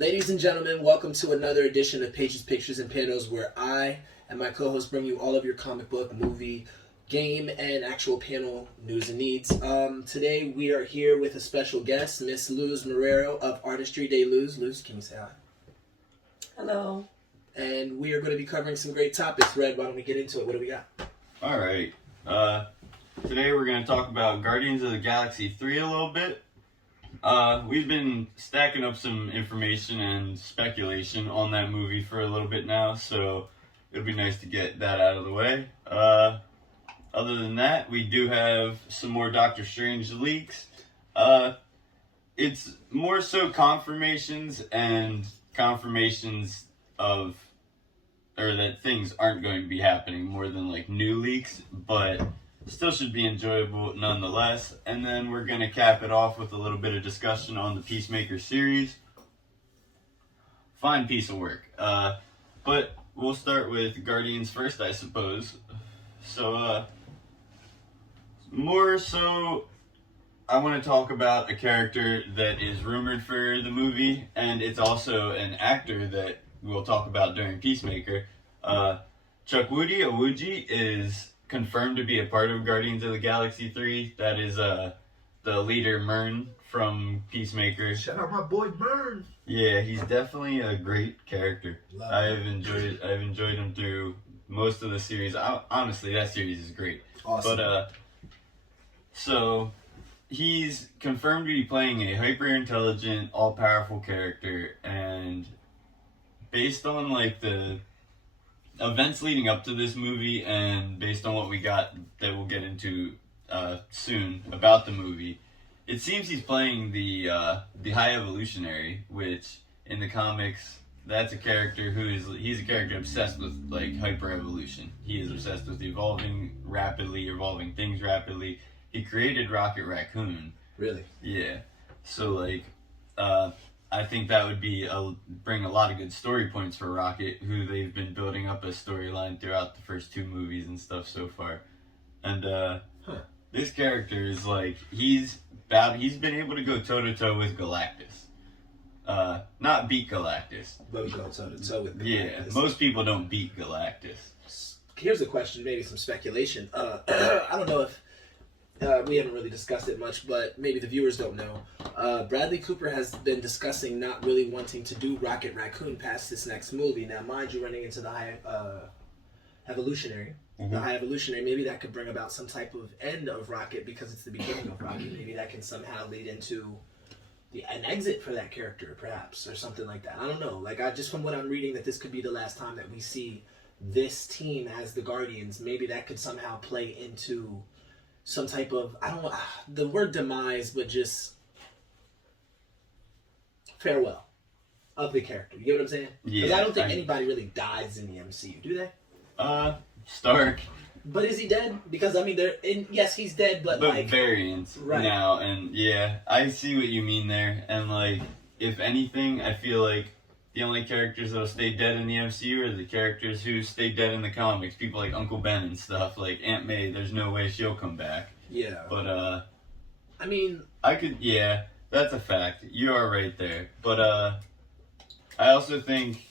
Ladies and gentlemen, welcome to another edition of Pages, Pictures, and Panels, where I and my co-host bring you all of your comic book, movie, game, and actual panel news and needs. Today we are here with a special guest, Miss Luz Marrero of Artistry de Luz. Luz, can you say hi? Hello. And we are going to be covering some great topics. Red, why don't we get into it? What do we got? All right. Today we're going to talk about Guardians of the Galaxy 3 a little bit. We've been stacking up some information and speculation on that movie for a little bit now, so it'll be nice to get that out of the way. Other than that, we do have some more Doctor Strange leaks. It's more so confirmations of, or that things aren't going to be happening more than like new leaks, but still should be enjoyable nonetheless. And then we're going to cap it off with a little bit of discussion on the Peacemaker series. Fine piece of work. But we'll start with Guardians first, I suppose. So, more so, I want to talk about a character that is rumored for the movie, and it's also an actor that we'll talk about during Peacemaker. Chukwudi Iwuji is confirmed to be a part of Guardians of the Galaxy 3. That is the leader Myrn from Peacemaker. Shout out my boy Myrn. Yeah, he's definitely a great character. I've enjoyed him through most of the series. Honestly, that series is great. Awesome. But so he's confirmed to be playing a hyper intelligent, all powerful character, and based on like the events leading up to this movie and based on what we got that we'll get into soon about the movie, it seems he's playing the High Evolutionary, which in the comics, that's a character he's a character obsessed with like hyper evolution. He is obsessed with evolving things rapidly. He created Rocket Raccoon. Really? Yeah. So like I think that would be bring a lot of good story points for Rocket, who they've been building up a storyline throughout the first two movies and stuff so far. And this character is like he's been able to go toe to toe with Galactus. Not beat Galactus. But go toe to toe with Galactus. Yeah, most people don't beat Galactus. Here's a question, maybe some speculation. I don't know if we haven't really discussed it much, but maybe the viewers don't know. Bradley Cooper has been discussing not really wanting to do Rocket Raccoon past this next movie. Now, mind you, running into the High Evolutionary. Mm-hmm. The High Evolutionary, maybe that could bring about some type of end of Rocket because it's the beginning of Rocket. Maybe that can somehow lead into an exit for that character, perhaps, or something like that. I don't know. Like, just from what I'm reading, that this could be the last time that we see this team as the Guardians. Maybe that could somehow play into some type of, I don't know, the word demise, but just farewell of the character. You get what I'm saying? Because I don't think anybody really dies in the MCU, do they? Stark. But is he dead? Because, I mean, yes, he's dead, but like variants right now, and yeah, I see what you mean there. And like, if anything, I feel like the only characters that'll stay dead in the MCU are the characters who stay dead in the comics. People like Uncle Ben and stuff. Like Aunt May, there's no way she'll come back. Yeah. But I mean, yeah, that's a fact. You are right there. But I also think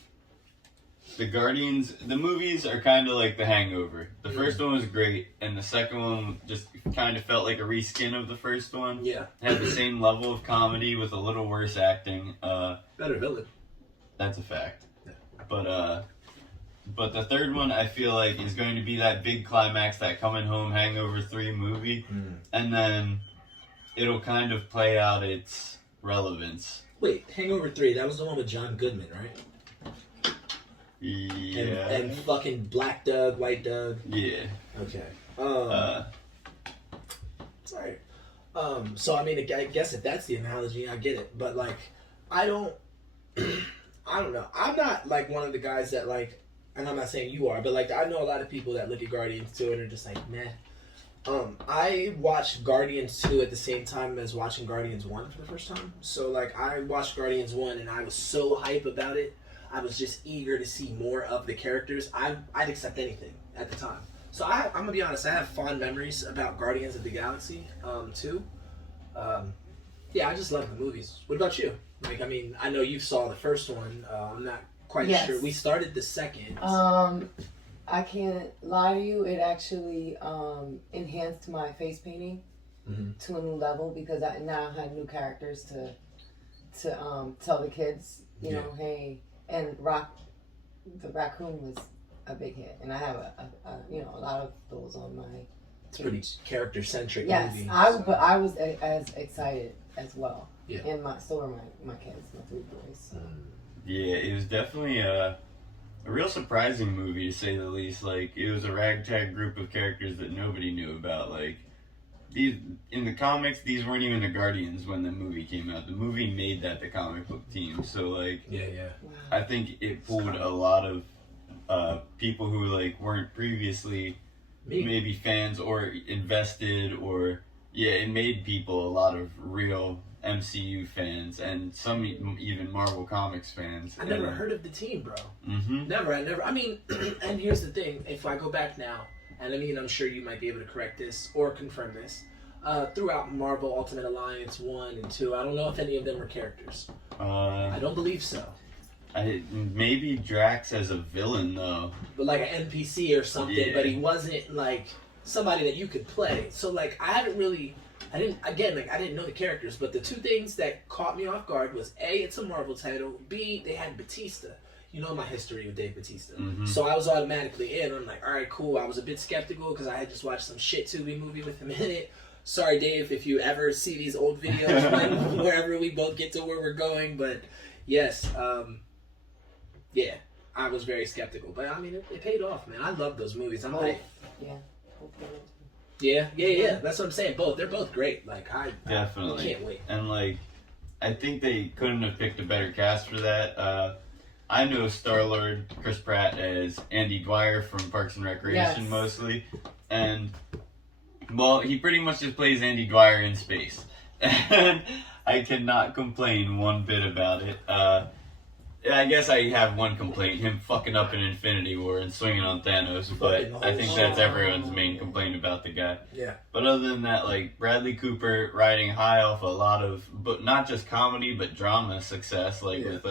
the Guardians, the movies are kind of like The Hangover. The first one was great, and the second one just kind of felt like a reskin of the first one. Yeah. Had the same level of comedy with a little worse acting. Better villain. That's a fact. Yeah. But the third one, I feel like, is going to be that big climax, that Coming Home Hangover 3 movie, and then it'll kind of play out its relevance. Wait, Hangover 3, that was the one with John Goodman, right? Yeah. And fucking Black Doug, White Doug. Yeah. Okay. Sorry. So I mean, I guess if that's the analogy, I get it. But like, I don't know. I'm not like one of the guys that like, and I'm not saying you are, but like I know a lot of people that look at Guardians 2 and are just like, meh. I watched Guardians 2 at the same time as watching Guardians 1 for the first time. So like, I watched Guardians 1 and I was so hype about it. I was just eager to see more of the characters. I'd accept anything at the time. So I'm gonna be honest. I have fond memories about Guardians of the Galaxy 2. Yeah, I just love the movies. What about you? Like, I mean, I know you saw the first one. I'm not quite Yes. sure. We started the second. I can't lie to you. It actually enhanced my face painting to a new level because I now had new characters to tell the kids, you know, hey, and the raccoon was a big hit, and I have a lot of those on my. It's a pretty character centric Yes, movie. but I was as excited as well. Yeah. And so were my kids, my 3 boys. So. Yeah, it was definitely a real surprising movie, to say the least. Like, it was a ragtag group of characters that nobody knew about. Like, these in the comics, these weren't even the Guardians when the movie came out. The movie made that the comic book team. So, like, Yeah. Wow. I think it pulled a lot of people who, like, weren't previously maybe fans or invested, or it made people a lot of real MCU fans and some even Marvel Comics fans. I never heard of the team, bro. Mm-hmm. Never. I mean, and here's the thing. If I go back now, and I mean, I'm sure you might be able to correct this or confirm this, throughout Marvel Ultimate Alliance 1 and 2, I don't know if any of them were characters. I don't believe so. Maybe Drax as a villain, though. But like an NPC or something, but he wasn't like somebody that you could play. So like I didn't know the characters, but the 2 things that caught me off guard was A, it's a Marvel title, B, they had Batista. You know my history with Dave Batista. Mm-hmm. So I was automatically in. I'm like, all right, cool. I was a bit skeptical because I had just watched some shit Tubi movie with him in it. Sorry, Dave, if you ever see these old videos when wherever we both get to where we're going, but yes, yeah, I was very skeptical, but I mean, it paid off, man. I love those movies. I'm like, yeah. That's what I'm saying. They're both great. Like, I definitely can't wait. And like, I think they couldn't have picked a better cast for that. I know Star-Lord Chris Pratt as Andy Dwyer from Parks and Recreation mostly, and well, he pretty much just plays Andy Dwyer in space, and I cannot complain one bit about it. I guess I have one complaint, him fucking up in Infinity War and swinging on Thanos, but I think that's everyone's main complaint about the guy. Yeah. But other than that, like, Bradley Cooper riding high off a lot of, but not just comedy, but drama success, like with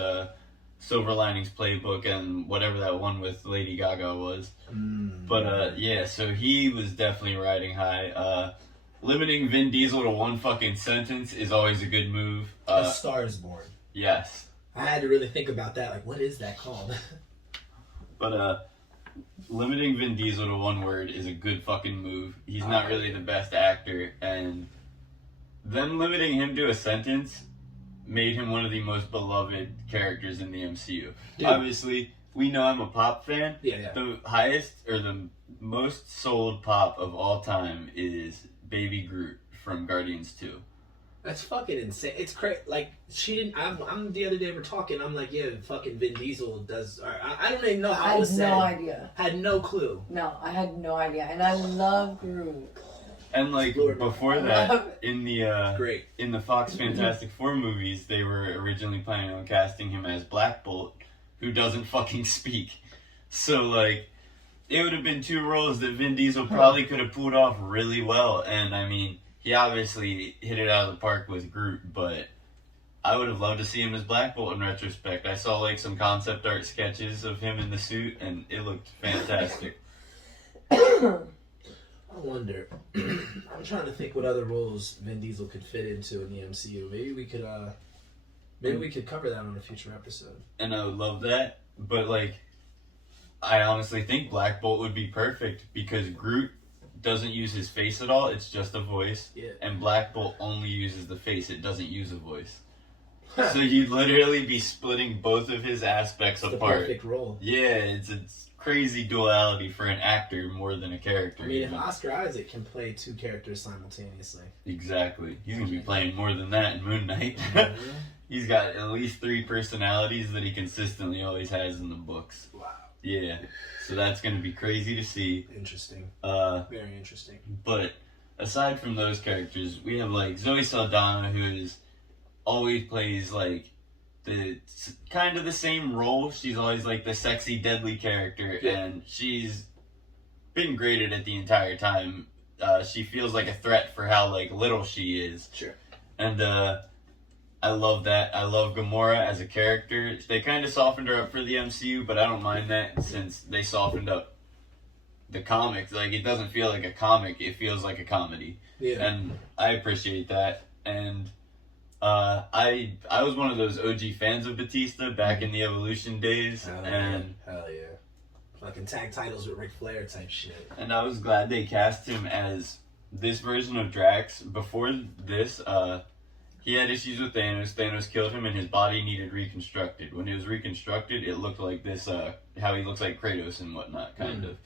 Silver Linings Playbook and whatever that one with Lady Gaga was. But so he was definitely riding high. Limiting Vin Diesel to one fucking sentence is always a good move. A Star is Born. Yes. I had to really think about that. Like, what is that called? But limiting Vin Diesel to one word is a good fucking move. He's not really the best actor, and them limiting him to a sentence made him one of the most beloved characters in the MCU. Dude. Obviously, we know I'm a pop fan. Yeah. The highest or the most sold pop of all time is Baby Groot from Guardians 2. That's fucking insane. It's crazy. Like, she didn't. I'm the other day we're talking. I'm like, yeah, fucking Vin Diesel does. I don't even know how it was said. I had no idea. Had no clue. No, I had no idea, and I love Groot. And like before that, in the Fox Fantastic Four movies, they were originally planning on casting him as Black Bolt, who doesn't fucking speak. So like, it would have been 2 roles that Vin Diesel probably could have pulled off really well. And I mean, he obviously hit it out of the park with Groot, but I would have loved to see him as Black Bolt in retrospect. I saw like some concept art sketches of him in the suit, and it looked fantastic. I wonder. I'm trying to think what other roles Vin Diesel could fit into in the MCU. Maybe we could cover that on a future episode. And I would love that, but like, I honestly think Black Bolt would be perfect because Groot doesn't use his face at all, it's just a voice. Yeah. And Black Bolt only uses the face, it doesn't use a voice. So you'd literally be splitting both of his aspects apart. The perfect role. Yeah, it's crazy duality for an actor more than a character. I mean, if Oscar Isaac can play 2 characters simultaneously. Exactly. He's going to be playing more than that in Moon Knight. He's got at least 3 personalities that he consistently always has in the books. Wow. Yeah. So that's going to be crazy to see. Interesting. Very interesting. But aside from those characters, we have like Zoe Saldana, who always plays like the kind of the same role. She's always like the sexy, deadly character, and she's been great at it the entire time. She feels like a threat for how like little she is. Sure. And I love that. I love Gamora as a character. They kind of softened her up for the MCU, but I don't mind that since they softened up the comics. Like, it doesn't feel like a comic. It feels like a comedy. Yeah. And I appreciate that. And I was one of those OG fans of Batista back in the Evolution days. Hell yeah. Fucking tag titles with Ric Flair type shit. And I was glad they cast him as this version of Drax. Before this, he had issues with Thanos. Thanos killed him and his body needed reconstructed. When it was reconstructed, it looked like this, how he looks like Kratos and whatnot, kind of.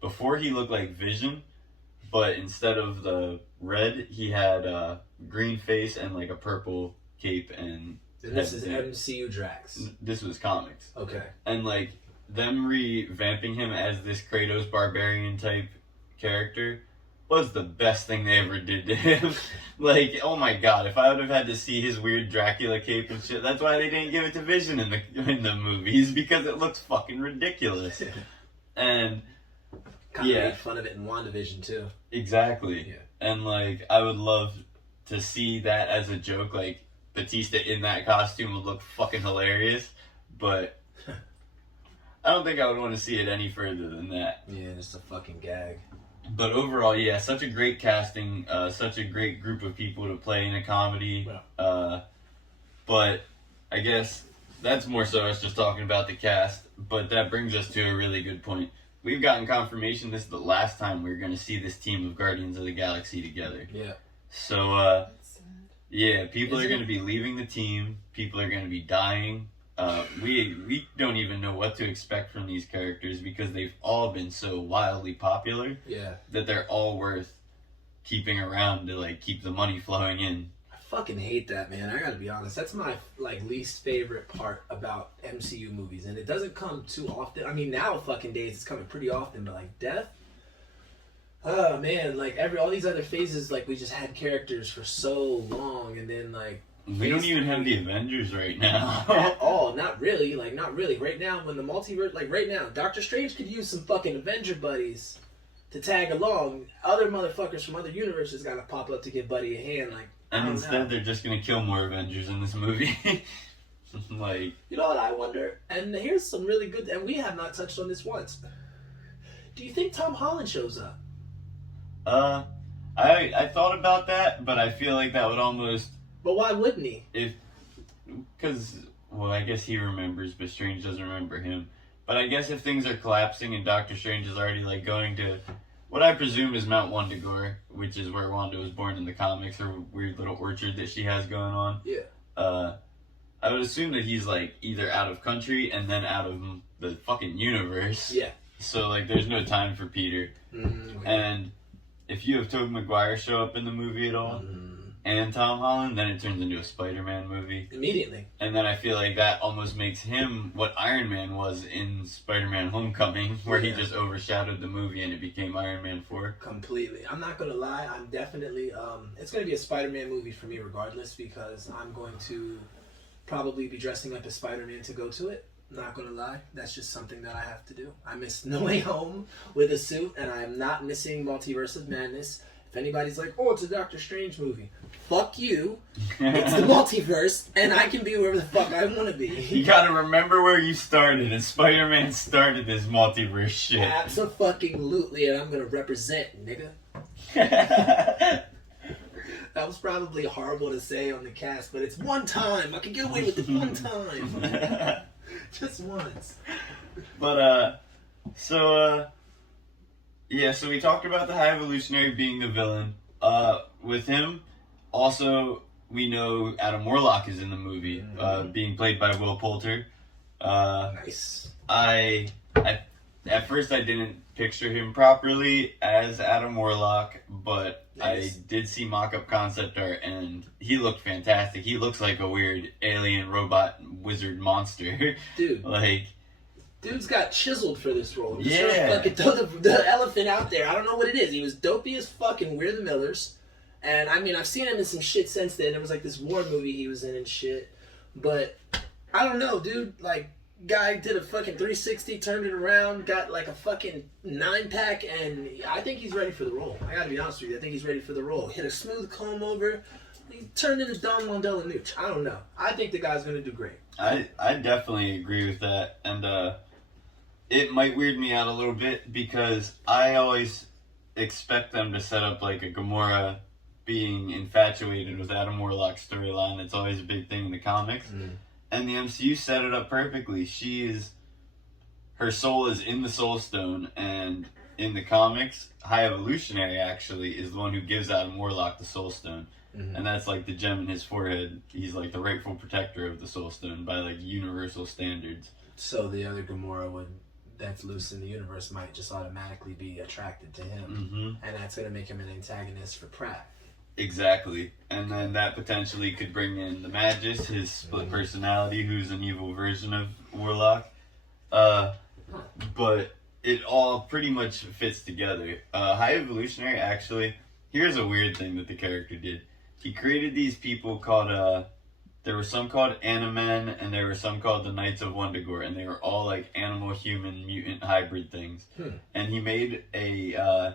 Before, he looked like Vision, but instead of the red, he had green face and like a purple cape and this is MCU Drax. This was comics. Okay. And like them revamping him as this Kratos barbarian type character was the best thing they ever did to him. Like, oh my god, if I would have had to see his weird Dracula cape and shit, that's why they didn't give it to Vision in the movies, because it looks fucking ridiculous. And kind of made fun of it in WandaVision too. Exactly. Yeah. And like, I would love to see that as a joke. Like, Batista in that costume would look fucking hilarious, but I don't think I would want to see it any further than that. Yeah, just a fucking gag. But overall, yeah, such a great casting, such a great group of people to play in a comedy. Yeah. But I guess that's more so us just talking about the cast. But that brings us to a really good point. We've gotten confirmation this is the last time we're going to see this team of Guardians of the Galaxy together. Yeah. So, yeah, people are going to be leaving the team. People are going to be dying. We don't even know what to expect from these characters because they've all been so wildly popular. Yeah. That they're all worth keeping around to like keep the money flowing in. I fucking hate that, man. I gotta be honest. That's my least favorite part about MCU movies, and it doesn't come too often. I mean, now fucking days it's coming pretty often, but like death. Oh man, like all these other phases, like we just had characters for so long, and then like. We don't even have the Avengers right now. At all. Not really. Like, not really. Right now, when the multiverse... Like, right now, Doctor Strange could use some fucking Avenger buddies to tag along. Other motherfuckers from other universes gotta pop up to give Buddy a hand. Like, and instead, they're just gonna kill more Avengers in this movie. Like... You know what I wonder? And here's some really good... And we have not touched on this once. Do you think Tom Holland shows up? I thought about that, but I feel like that would almost... But why wouldn't he? Because, well, I guess he remembers, but Strange doesn't remember him. But I guess if things are collapsing and Doctor Strange is already, like, going to what I presume is Mount Wundagore, which is where Wanda was born in the comics, her weird little orchard that she has going on. Yeah. I would assume that he's, like, either out of country and then out of the fucking universe. Yeah. So, like, there's no time for Peter. Mm-hmm. And if you have Tobey Maguire show up in the movie at all, and Tom Holland, then it turns into a Spider-Man movie. Immediately. And then I feel like that almost makes him what Iron Man was in Spider-Man Homecoming, where he just overshadowed the movie and it became Iron Man 4. Completely. I'm not going to lie, I'm definitely... it's going to be a Spider-Man movie for me regardless, because I'm going to probably be dressing up as Spider-Man to go to it. Not going to lie, that's just something that I have to do. I miss No Way Home with a suit, and I am not missing Multiverse of Madness. If anybody's like, oh, it's a Doctor Strange movie. Fuck you. It's the multiverse, and I can be wherever the fuck I want to be. You gotta remember where you started, and Spider-Man started this multiverse shit. Absolutely, and I'm gonna represent, nigga. That was probably horrible to say on the cast, but it's one time. I can get away with it one time. Just once. But, yeah, so we talked about the High Evolutionary being the villain. With him, also, we know Adam Warlock is in the movie, being played by Will Poulter. Nice. At first I didn't picture him properly as Adam Warlock, but nice. I did see mock-up concept art, and he looked fantastic. He looks like a weird alien robot wizard monster. Dude. Dude's got chiseled for this role. Yeah. Sure fucking throw the elephant out there. I don't know what it is. He was dopey as fucking We're the Millers. And, I mean, I've seen him in some shit since then. There was, this war movie he was in and shit. But, I don't know, dude. Guy did a fucking 360, turned it around, got, a fucking 9-pack, and I think he's ready for the role. I gotta be honest with you. I think he's ready for the role. Hit a smooth comb over, he turned into Don Wandela Nooch. I don't know. I think the guy's gonna do great. I definitely agree with that, and it might weird me out a little bit because I always expect them to set up like a Gamora being infatuated with Adam Warlock storyline. That's always a big thing in the comics, and the MCU set it up perfectly. Her soul is in the Soul Stone, and in the comics, High Evolutionary actually is the one who gives Adam Warlock the Soul Stone. And that's like the gem in his forehead. He's like the rightful protector of the Soul Stone by like universal standards. So the other Gamora that's loose in the universe might just automatically be attracted to him. And that's going to make him an antagonist for Pratt. Exactly. And then that potentially could bring in the Magus, his split personality, who's an evil version of Warlock. But it all pretty much fits together. High Evolutionary, actually, here's a weird thing that the character did. He created these people called, there were some called Animen, and there were some called the Knights of Wundagore, and they were all like animal, human, mutant hybrid things. And he made a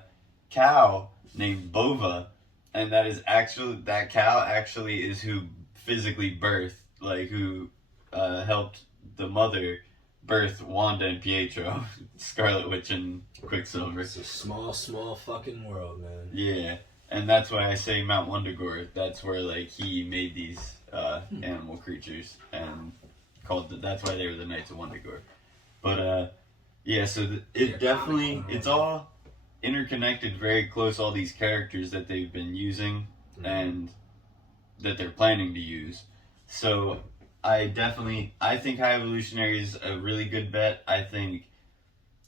cow named Bova, and that cow actually is who physically birthed, like who helped the mother birth Wanda and Pietro, Scarlet Witch and Quicksilver. It's a small, small fucking world, man. Yeah. And that's why I say Mount Wundagore. That's where like he made these animal creatures and that's why they were the Knights of Wundagore. But yeah, so it's all interconnected, very close. All these characters that they've been using and that they're planning to use. So I think High Evolutionary is a really good bet. I think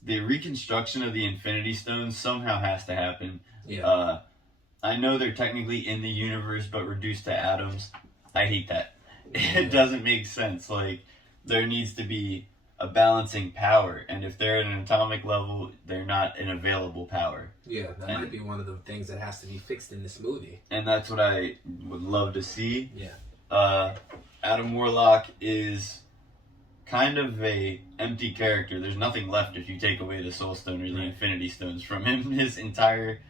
the reconstruction of the Infinity Stones somehow has to happen. Yeah. I know they're technically in the universe, but reduced to atoms. I hate that. It doesn't make sense. Like, there needs to be a balancing power, and if they're at an atomic level, they're not an available power. Yeah, that might be one of the things that has to be fixed in this movie. And that's what I would love to see. Yeah. Adam Warlock is kind of a empty character. There's nothing left if you take away the Soul Stone or the Infinity Stones from him. His entire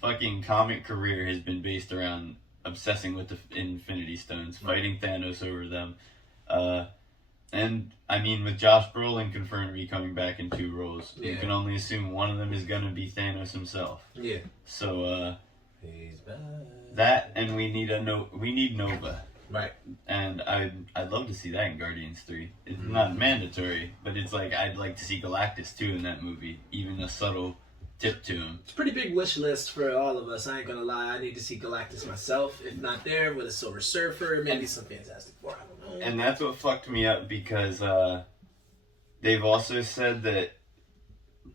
fucking comic career has been based around obsessing with the Infinity Stones, fighting Thanos over them. And I mean, with Josh Brolin confirmed to be coming back in 2 roles, you can only assume one of them is gonna be Thanos himself. Yeah. So he's back. That, and we need Nova. Right. And I'd love to see that in Guardians 3. It's not mandatory, but it's like I'd like to see Galactus too in that movie, even a subtle tip to him. It's a pretty big wish list for all of us. I ain't gonna lie. I need to see Galactus myself. If not there, with a Silver Surfer, maybe some Fantastic Four. I don't know. And that's what fucked me up because they've also said that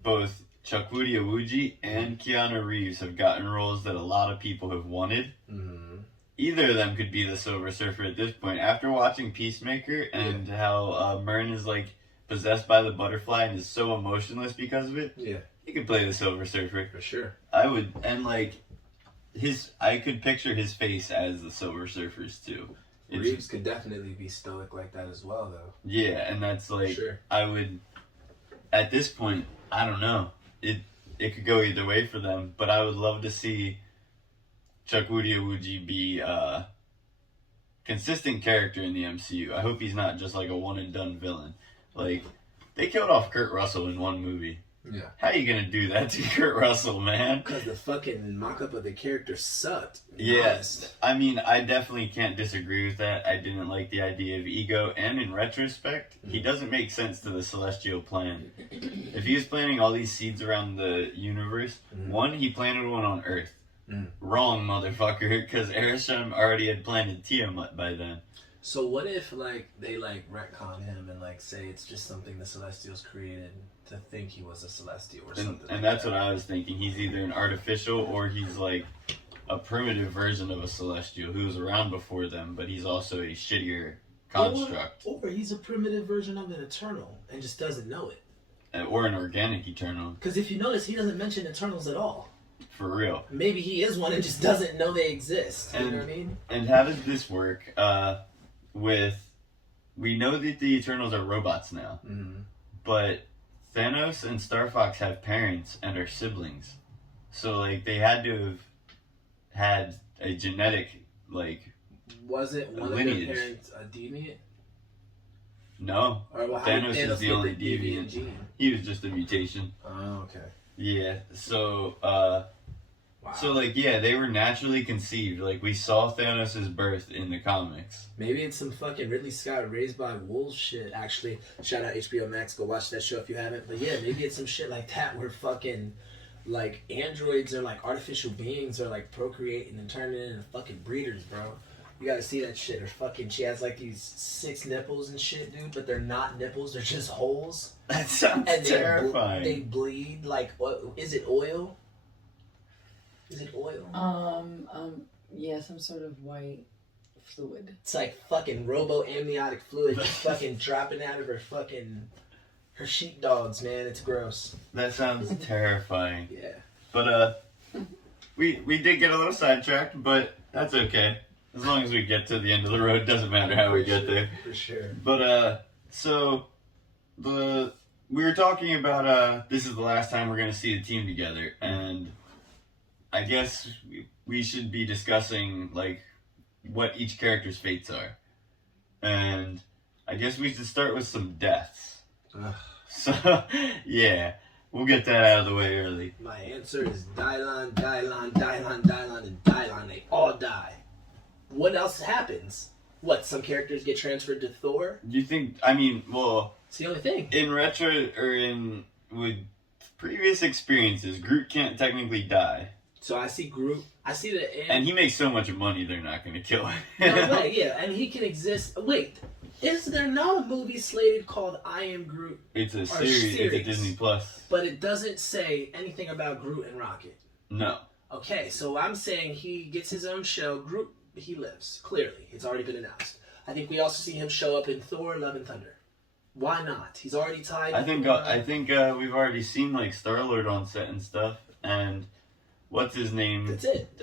both Chukwudi Iwuji and Keanu Reeves have gotten roles that a lot of people have wanted. Either of them could be the Silver Surfer at this point. After watching Peacemaker and how Myrn is like possessed by the butterfly and is so emotionless because of it, he could play the Silver Surfer. For sure. I would, and like I could picture his face as the Silver Surfer's too. Reeves could definitely be stoic like that as well, though. Yeah, and that's like I would. At this point, I don't know. It could go either way for them, but I would love to see Chukwudi Iwuji be a consistent character in the MCU. I hope he's not just like a one and done villain. Like, they killed off Kurt Russell in one movie. Yeah. How you gonna do that to Kurt Russell, man? Because the fucking mock-up of the character sucked. Yes. I mean, I definitely can't disagree with that. I didn't like the idea of Ego, and in retrospect, he doesn't make sense to the Celestial plan. If he was planting all these seeds around the universe, one, he planted one on Earth. Wrong, motherfucker, because Arishem already had planted Tiamat by then. So what if, like, they, like, retcon him and, like, say it's just something the Celestials created to think he was a Celestial or something And that's what I was thinking. He's either an artificial or he's, like, a primitive version of a Celestial who was around before them, but he's also a shittier construct. Or he's a primitive version of an Eternal and just doesn't know it. Or an organic Eternal. Because if you notice, he doesn't mention Eternals at all. For real. Maybe he is one and just doesn't know they exist. You know what I mean? And how does this work? We know that the Eternals are robots now, but Thanos and Star Fox have parents and are siblings, so like they had to have had a genetic like Wasn't one of their parents a deviant? No. Or Thanos is the only deviant. gene? He was just a mutation. Oh, okay. Yeah, so, Wow. So, like, yeah, they were naturally conceived. Like, we saw Thanos' birth in the comics. Maybe it's some fucking Ridley Scott Raised by Wolves shit, actually. Shout out HBO Max, go watch that show if you haven't. But yeah, maybe it's some shit like that where fucking, like, androids or, like, artificial beings are, like, procreating and turning into fucking breeders, bro. You gotta see that shit. Or fucking, she has, like, these 6 nipples and shit, dude, but they're not nipples, they're just holes. That sounds And terrifying. they bleed, like, is it oil? Is it oil? Yeah, some sort of white fluid. It's like fucking robo-amniotic fluid just fucking dropping out of her sheepdogs, man. It's gross. That sounds terrifying. Yeah. But, we did get a little sidetracked, but that's okay. As long as we get to the end of the road, doesn't matter how we get there. For sure. But, so, we were talking about, this is the last time we're going to see the team together, and I guess we should be discussing, like, what each character's fates are. And I guess we should start with some deaths. Ugh. So, yeah, we'll get that out of the way early. My answer is Dylon, Dylon, Dylon, Dylon, and Dylon. They all die. What else happens? What, some characters get transferred to Thor? You think, I mean, well... It's the only thing. In retro, with previous experiences, Groot can't technically die. So I see Groot. I see the end. And he makes so much money, they're not going to kill him. No way, yeah. And he can exist. Wait, is there not a movie slated called I Am Groot? It's a series. It's a Disney Plus. But it doesn't say anything about Groot and Rocket. No. Okay, so I'm saying he gets his own show. Groot, he lives. Clearly. It's already been announced. I think we also see him show up in Thor, Love and Thunder. Why not? He's already tied. I think we've already seen, like, Star-Lord on set and stuff. And what's his name? That's it.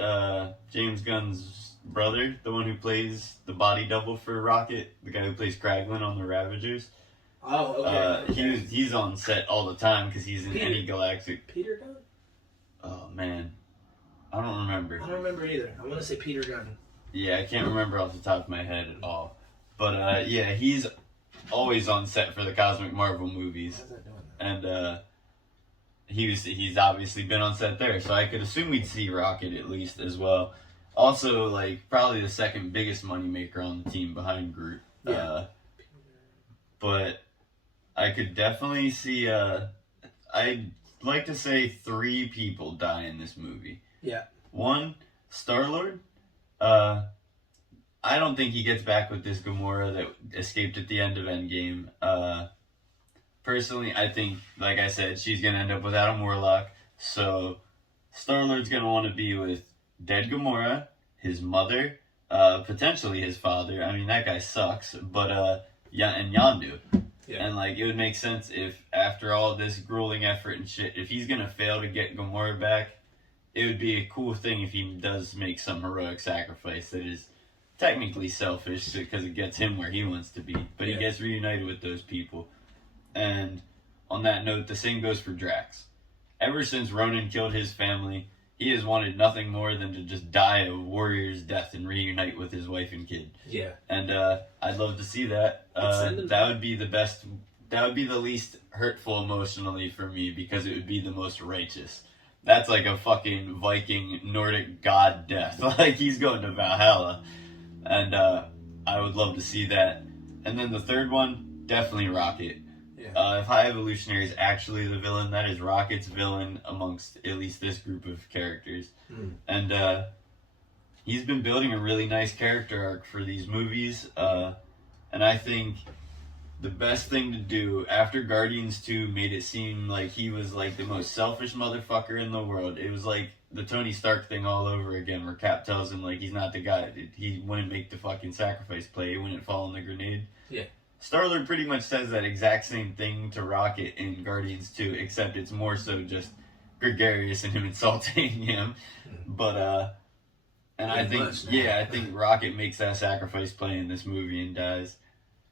James Gunn's brother, the one who plays the body double for Rocket, the guy who plays Kraglin on the Ravagers. Oh, okay. He's on set all the time because he's in any galactic. Peter Gunn? Oh man, I don't remember. I don't remember either. I want to say Peter Gunn. Yeah, I can't remember off the top of my head at all. But yeah, he's always on set for the Cosmic Marvel movies. How's that doing that? And he's obviously been on set there, so I could assume we'd see Rocket at least as well. Also, like, probably the second biggest moneymaker on the team behind Groot. Yeah. But I could definitely see, I'd like to say 3 people die in this movie. Yeah. 1, Star-Lord. I don't think he gets back with this Gamora that escaped at the end of Endgame. Personally, I think, like I said, she's going to end up with Adam Warlock. So, Star-Lord's going to want to be with dead Gamora, his mother, potentially his father. I mean, that guy sucks. But, and Yondu. Yeah. And, like, it would make sense if, after all this grueling effort and shit, if he's going to fail to get Gamora back, it would be a cool thing if he does make some heroic sacrifice that is technically selfish because it gets him where he wants to be. But he gets reunited with those people. And on that note, the same goes for Drax. Ever since Ronan killed his family, he has wanted nothing more than to just die a warrior's death and reunite with his wife and kid. Yeah. And I'd love to see that. That would be the best. That would be the least hurtful emotionally for me because it would be the most righteous. That's like a fucking Viking Nordic god death. Like, he's going to Valhalla. And I would love to see that. And then the third one, definitely Rocket. Yeah. If High Evolutionary is actually the villain, that is Rocket's villain amongst at least this group of characters. And he's been building a really nice character arc for these movies. And I think the best thing to do after Guardians 2 made it seem like he was like the most selfish motherfucker in the world. It was like the Tony Stark thing all over again, where Cap tells him like he's not the guy. He wouldn't make the fucking sacrifice play. He wouldn't fall on the grenade. Yeah. Star-Lord pretty much says that exact same thing to Rocket in Guardians 2, except it's more so just gregarious and him insulting him. But and I think I think Rocket makes that sacrifice play in this movie and dies.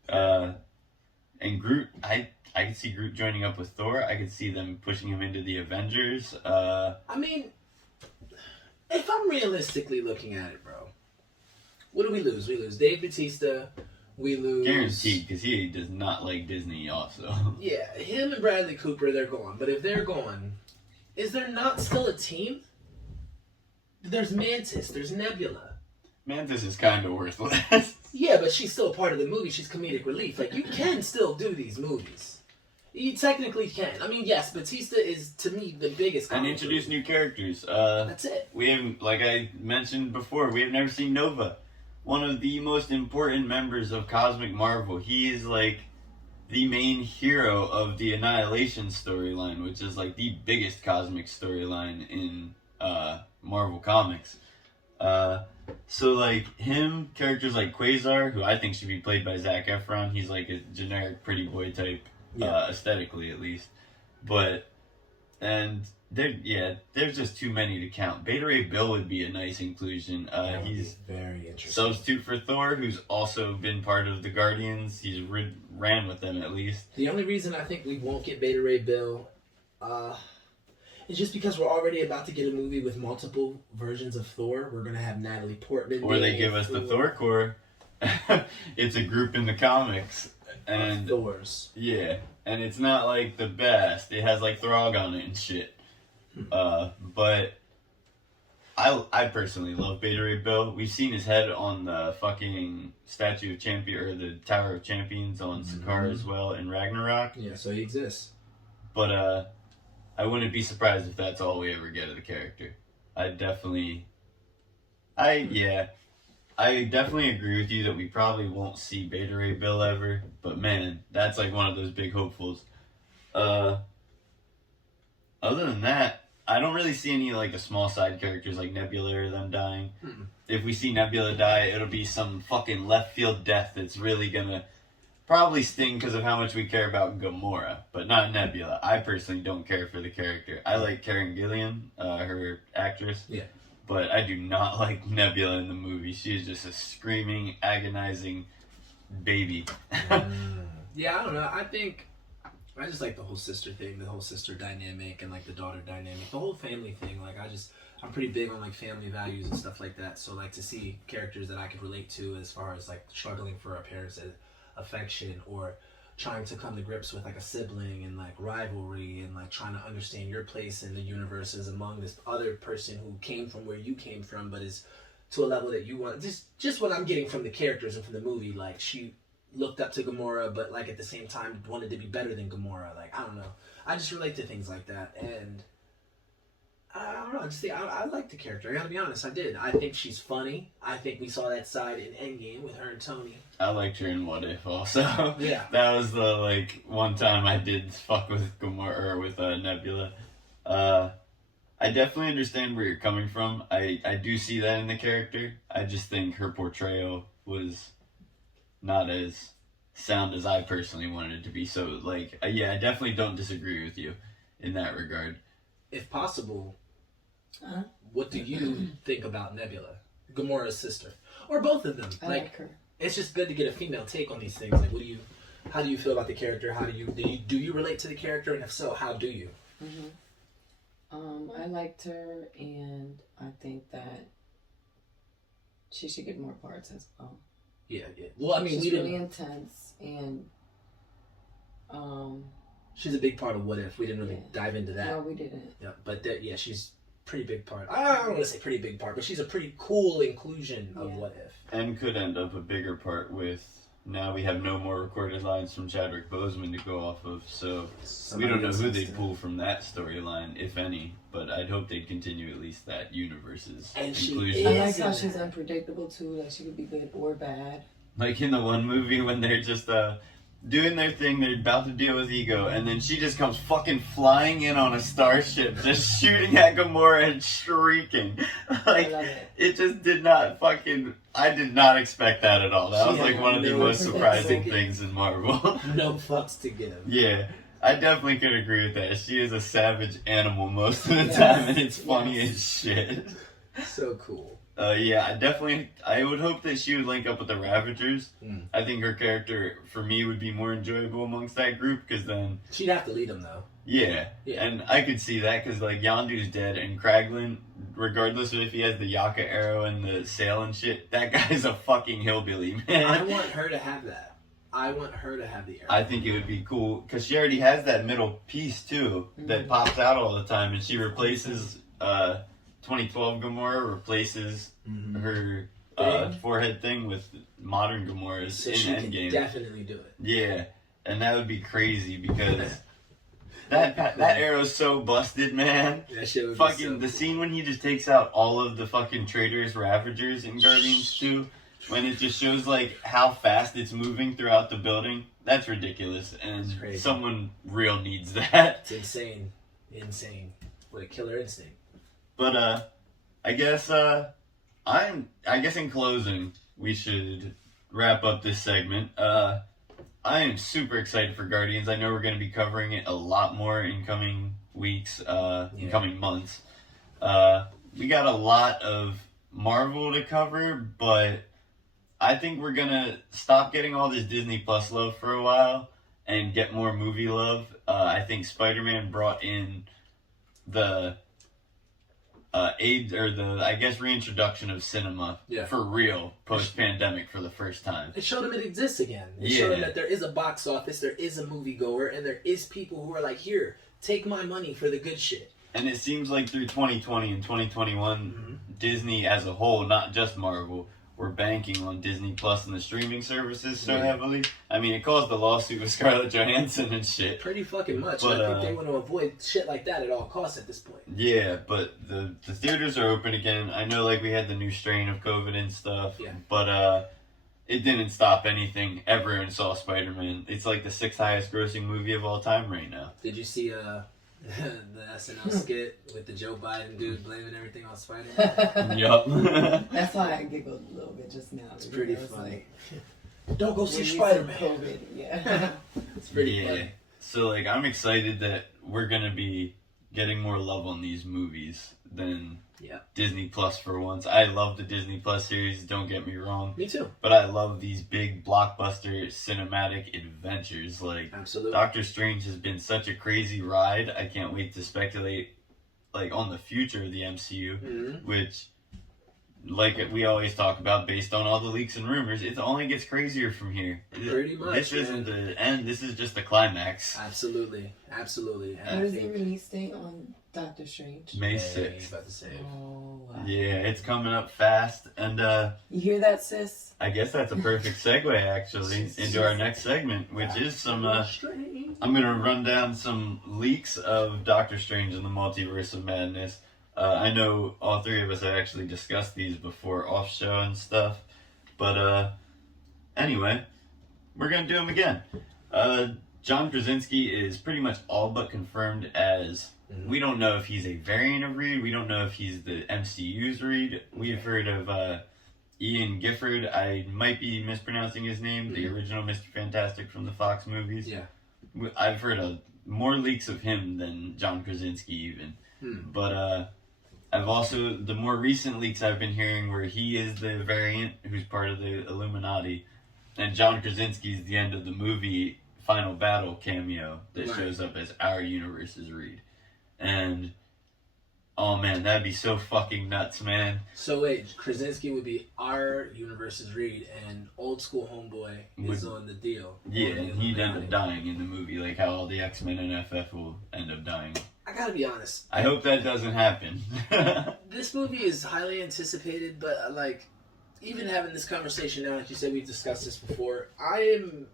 And Groot, I could see Groot joining up with Thor. I could see them pushing him into the Avengers. I mean, if I'm realistically looking at it, bro, What do we lose? We lose Dave Bautista. We lose... Guaranteed, because he does not like Disney also. Yeah, him and Bradley Cooper, they're gone. But if they're gone, is there not still a team? There's Mantis. There's Nebula. Mantis is kind of worthless. Yeah, but she's still a part of the movie. She's comedic relief. Like, you can still do these movies. You technically can. I mean, yes, Batista is, to me, the biggest... And introduce new characters. That's it. We have, like I mentioned before, we have never seen Nova. One of the most important members of Cosmic Marvel. He is, like, the main hero of the Annihilation storyline, which is, like, the biggest cosmic storyline in Marvel Comics. So, like, him, characters like Quasar, who I think should be played by Zac Efron. He's, like, a generic pretty boy type, aesthetically, at least. But, and... there's just too many to count. Beta Ray Bill would be a nice inclusion. He's very interesting. Substitute for Thor, who's also been part of the Guardians. He's ran with them at least. The only reason I think we won't get Beta Ray Bill is just because we're already about to get a movie with multiple versions of Thor. We're going to have Natalie Portman. Or they give us the Thor Corps. It's a group in the comics. And Thors. Yeah. And it's not like the best. It has like Throg on it and shit. But I personally love Beta Ray Bill. We've seen his head on the fucking Statue of Champion or the Tower of Champions on Sakaar as well in Ragnarok. Yeah, so he exists. But I wouldn't be surprised if that's all we ever get of the character. I definitely agree with you that we probably won't see Beta Ray Bill ever. But man, that's like one of those big hopefuls. Other than that, I don't really see any like the small side characters like Nebula or them dying. Mm-mm. If we see Nebula die, it'll be some fucking left field death that's really gonna probably sting because of how much we care about Gamora, but not Nebula. I personally don't care for the character. I like Karen Gillan, her actress. Yeah. But I do not like Nebula in the movie. She is just a screaming, agonizing baby. Yeah, I don't know. I just like the whole sister thing, the whole sister dynamic and like the daughter dynamic, the whole family thing. Like I'm pretty big on like family values and stuff like that. So like to see characters that I could relate to as far as like struggling for a parent's affection or trying to come to grips with like a sibling and like rivalry and like trying to understand your place in the universe as among this other person who came from where you came from but is to a level that you want. Just what I'm getting from the characters and from the movie. Like she looked up to Gamora, but like at the same time wanted to be better than Gamora. Like I don't know, I just relate to things like that, and I don't know. I like the character. I gotta be honest, I did. I think she's funny. I think we saw that side in Endgame with her and Tony. I liked her in What If also. Yeah, that was the like one time I did fuck with Gamora or with Nebula. I definitely understand where you're coming from. I do see that in the character. I just think her portrayal was not as sound as I personally wanted it to be. So, like, I definitely don't disagree with you in that regard. If possible, what do you think about Nebula, Gamora's sister, or both of them? I like her. It's just good to get a female take on these things. Like, how do you feel about the character? How do you relate to the character? And if so, how do you? I liked her, and I think that she should get more parts as well. Yeah. Well, I mean, she's really intense, and she's a big part of What If. We didn't really dive into that. No, we didn't. Yeah, but she's a pretty big part. I don't want to say pretty big part, but she's a pretty cool inclusion of What If. And could end up a bigger part with. Now we have no more recorded lines from Chadwick Boseman to go off of, so we don't know who they'd pull from that storyline, if any. But I'd hope they'd continue at least that universe's inclusion. I like how she's unpredictable too. Like she could be good or bad. Like in the one movie when they're just doing their thing, they're about to deal with Ego, and then she just comes fucking flying in on a starship, just shooting at Gamora and shrieking. Like, it just did not fucking... I did not expect that at all. That was like one of the most surprising things in Marvel. No fucks to give. Yeah, I definitely could agree with that. She is a savage animal most of the time, and it's funny as shit. So cool. Yeah, I would hope that she would link up with the Ravagers. Mm. I think her character, for me, would be more enjoyable amongst that group, because then... She'd have to lead them, though. Yeah, Yeah. and I could see that, because, like, Yondu's dead, and Kraglin, regardless of if he has the Yaka arrow and the sail and shit, that guy's a fucking hillbilly, man. I want her to have that. I want her to have the arrow. I think it would be cool, because she already has that middle piece, too, that pops out all the time, and she replaces... 2012 Gamora replaces her forehead thing with modern Gamora's so in she can Endgame. Definitely do it. Yeah, and that would be crazy because that arrow's so busted, man. That shit would Fucking be so the cool. scene when he just takes out all of the fucking traitorous Ravagers in Guardians 2, when it just shows like how fast it's moving throughout the building. That's ridiculous, and someone real needs that. It's insane, with a killer instinct. But I guess in closing, we should wrap up this segment. I am super excited for Guardians. I know we're going to be covering it a lot more in coming weeks, in coming months. We got a lot of Marvel to cover, but I think we're going to stop getting all this Disney Plus love for a while and get more movie love. I think Spider-Man brought in the reintroduction of cinema for real post-pandemic for the first time. It showed them it exists again. It showed them that there is a box office, there is a moviegoer, and there is people who are like, here, take my money for the good shit. And it seems like through 2020 and 2021, Disney as a whole, not just Marvel, were banking on Disney Plus and the streaming services so heavily. I mean, it caused the lawsuit with Scarlett Johansson and shit. Pretty fucking much. But, I think they want to avoid shit like that at all costs at this point. Yeah, but the theaters are open again. I know, like, we had the new strain of COVID and stuff. Yeah. But it didn't stop anything. Everyone saw Spider-Man. It's like the 6th highest grossing movie of all time right now. Did you see the SNL skit with the Joe Biden dude blaming everything on Spider-Man? Yup. That's why I giggled a little bit just now. It's pretty funny. Like, don't go see Spider-Man. COVID, yeah. It's pretty funny. So, like, I'm excited that we're going to be getting more love on these movies than Disney Plus for once. I love the Disney Plus series, don't get me wrong. Me too. But I love these big blockbuster cinematic adventures. Like, absolutely. Doctor Strange has been such a crazy ride. I can't wait to speculate, like, on the future of the MCU, which, like we always talk about, based on all the leaks and rumors, it only gets crazier from here. Pretty much. This isn't the end. This is just the climax. Absolutely. What is the release date on Doctor Strange? May 6th. About to say. Oh, wow. Yeah, it's coming up fast. And you hear that, sis? I guess that's a perfect segue, actually, into our next segment, which is some... I'm going to run down some leaks of Doctor Strange and the Multiverse of Madness. I know all three of us have actually discussed these before off show and stuff. But anyway, we're going to do them again. John Krasinski is pretty much all but confirmed as... We don't know if he's a variant of Reed. We don't know if he's the MCU's Reed. We've heard of Ian Gifford. I might be mispronouncing his name. The original Mr. Fantastic from the Fox movies. Yeah. I've heard of more leaks of him than John Krasinski even. But I've also, the more recent leaks I've been hearing where he is the variant who's part of the Illuminati, and John Krasinski's the end of the movie Final Battle cameo that shows up as our universe's Reed. And, oh man, that'd be so fucking nuts, man. So wait, Krasinski would be our universe's Reed, and old school homeboy is on the deal. Yeah, he'd end up dying in the movie, like how all the X-Men and FF will end up dying. I gotta be honest. I hope that doesn't happen. This movie is highly anticipated, but like, even having this conversation now, like you said, we've discussed this before, I am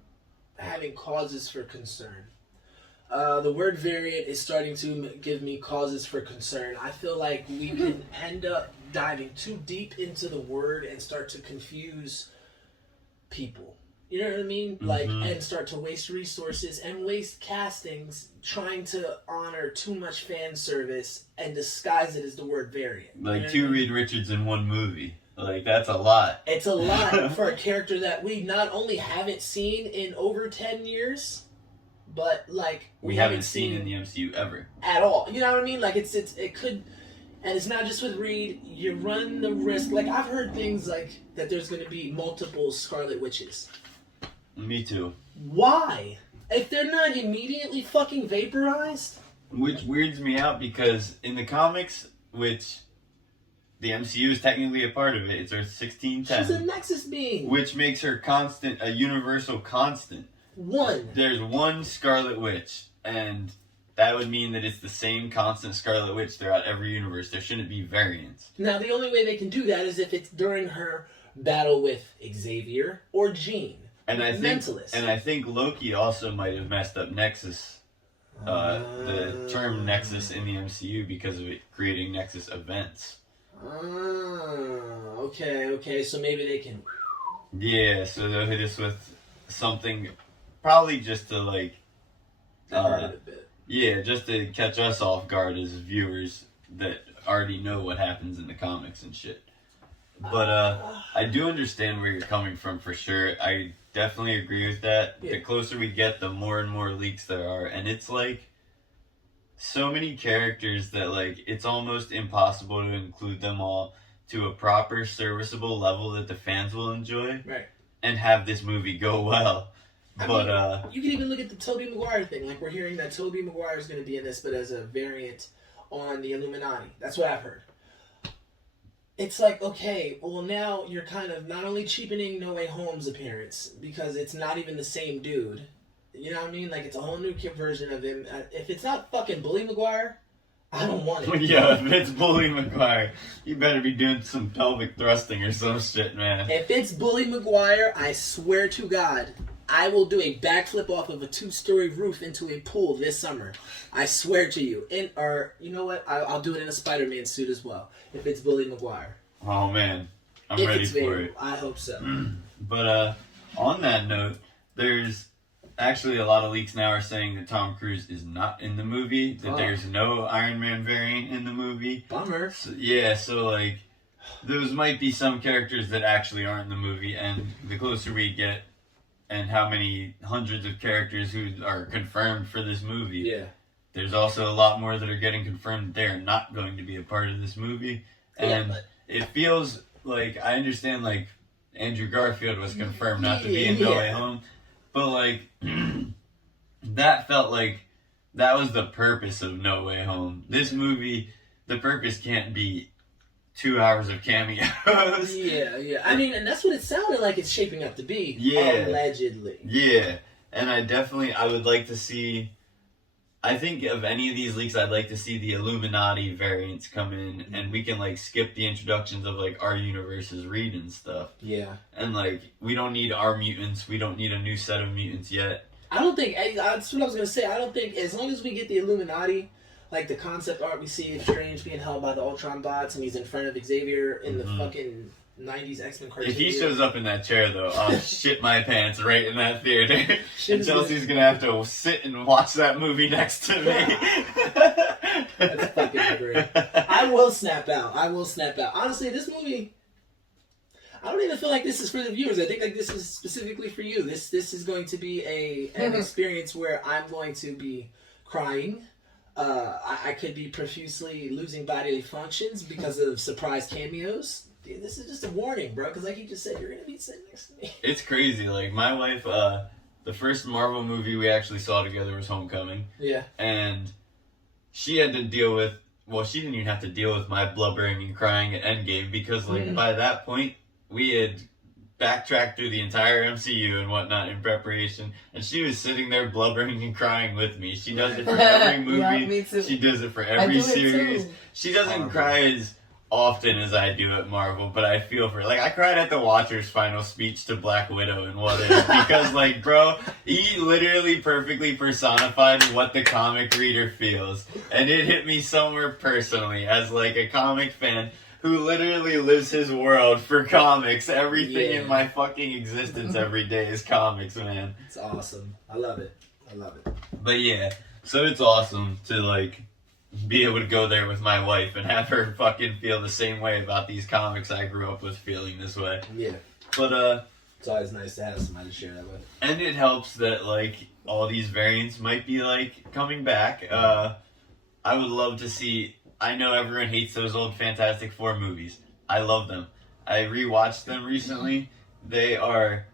having causes for concern. The word variant is starting to give me causes for concern. I feel like we can end up diving too deep into the word and start to confuse people. You know what I mean? Like, and start to waste resources and waste castings trying to honor too much fan service and disguise it as the word variant. Like, you know two Reed Richards in one movie. Like, that's a lot. It's a lot for a character that we not only haven't seen in over 10 years... But like we haven't seen in the MCU ever at all. You know what I mean? Like it And it's not just with Reed. You run the risk. Like, I've heard things like that there's going to be multiple Scarlet Witches. Me too. Why? If they're not immediately fucking vaporized? Which weirds me out because in the comics, which the MCU is technically a part of it, it's Earth 1610. She's a Nexus being. Which makes her constant, a universal constant. One. There's one Scarlet Witch, and that would mean that it's the same constant Scarlet Witch throughout every universe. There shouldn't be variants. Now, the only way they can do that is if it's during her battle with Xavier or Jean. And I think, Mentalist. and I think Loki also might have messed up Nexus, the term Nexus in the MCU because of it creating Nexus events. Okay, so maybe they can... Yeah, so they'll hit us with something, probably just to like... a bit. Yeah, just to catch us off guard as viewers that already know what happens in the comics and shit. But I do understand where you're coming from for sure. I definitely agree with that. Yeah. The closer we get, the more and more leaks there are. And it's like so many characters that like it's almost impossible to include them all to a proper serviceable level that the fans will enjoy. Right. And have this movie go well. I mean, you can even look at the Tobey Maguire thing. Like, we're hearing that Tobey Maguire is going to be in this, but as a variant on the Illuminati. That's what I've heard. It's like, okay, well, now you're kind of not only cheapening No Way Home's appearance, because it's not even the same dude. You know what I mean? Like, it's a whole new version of him. If it's not fucking Bully Maguire, I don't want it. Yeah, if it's Bully Maguire, you better be doing some pelvic thrusting or some shit, man. If it's Bully Maguire, I swear to God, I will do a backflip off of a 2-story roof into a pool this summer. I swear to you. Or, you know what? I'll do it in a Spider-Man suit as well. If it's Bully Maguire. Oh, man. I'm ready for it. I hope so. But on that note, there's actually a lot of leaks now are saying that Tom Cruise is not in the movie. That there's no Iron Man variant in the movie. Bummer. So, yeah, so like, those might be some characters that actually aren't in the movie. And the closer we get, and how many hundreds of characters who are confirmed for this movie. Yeah. There's also a lot more that are getting confirmed they're not going to be a part of this movie. And it feels like, I understand, like, Andrew Garfield was confirmed not to be in No Way Home. But, like, that felt like that was the purpose of No Way Home. This movie, the purpose can't be 2 hours of cameos. Yeah. I mean, and that's what it sounded like it's shaping up to be. Yeah. Allegedly. Yeah. And I would like to see, I think of any of these leaks, I'd like to see the Illuminati variants come in and we can, like, skip the introductions of, like, our universe's Reed and stuff. Yeah. And, like, we don't need our mutants. We don't need a new set of mutants yet. I don't think, that's what I was going to say. I don't think, as long as we get the Illuminati, like the concept art we see of Strange being held by the Ultron bots and he's in front of Xavier in the fucking 90s X-Men cartoon. If he shows up in that chair, though, I'll shit my pants right in that theater. And Chelsea's going to have to sit and watch that movie next to me. That's fucking great. I will snap out. Honestly, this movie, I don't even feel like this is for the viewers. I think like this is specifically for you. This is going to be an experience where I'm going to be crying. I could be profusely losing bodily functions because of surprise cameos. Dude, this is just a warning, bro, because like you just said, you're going to be sitting next to me. It's crazy. Like, my wife, the first Marvel movie we actually saw together was Homecoming. Yeah. And she had to deal with, well, she didn't even have to deal with my blubbering and crying at Endgame because, like, by that point, we had backtracked through the entire MCU and whatnot in preparation, and she was sitting there blubbering and crying with me. She does it for every movie. Yeah, me too. She does it for every series. Too. She doesn't cry as often as I do at Marvel, but I feel for her. Like, I cried at the Watcher's final speech to Black Widow and What If, because, like, bro, he literally perfectly personified what the comic reader feels, and it hit me somewhere personally as, like, a comic fan who literally lives his world for comics. Everything in my fucking existence every day is comics, man. It's awesome. I love it. But yeah, so it's awesome to, like, be able to go there with my wife and have her fucking feel the same way about these comics I grew up with feeling this way. Yeah. But, it's always nice to have somebody to share that with. And it helps that, like, all these variants might be, like, coming back. I would love to see I know everyone hates those old Fantastic Four movies. I love them. I rewatched them recently. They are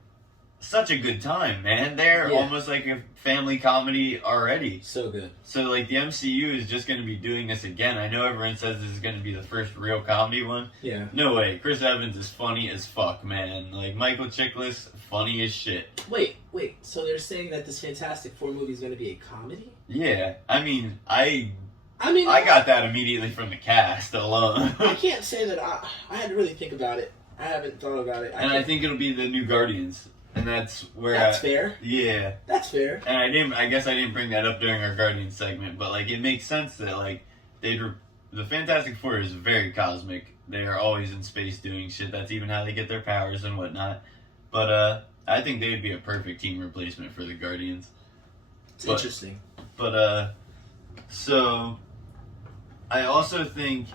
such a good time, man. They're almost like a family comedy already. So good. So, like, the MCU is just going to be doing this again. I know everyone says this is going to be the first real comedy one. Yeah. No way. Chris Evans is funny as fuck, man. Like, Michael Chiklis, funny as shit. Wait. So they're saying that this Fantastic Four movie is going to be a comedy? Yeah. I mean, I I got that immediately from the cast alone. I can't say that I had to really think about it. I haven't thought about it. I think it'll be the new Guardians. And that's where That's fair. Yeah. That's fair. And I guess I didn't bring that up during our Guardians segment, but like it makes sense that like the Fantastic Four is very cosmic. They are always in space doing shit. That's even how they get their powers and whatnot. But I think they would be a perfect team replacement for the Guardians. It's interesting. But so I also think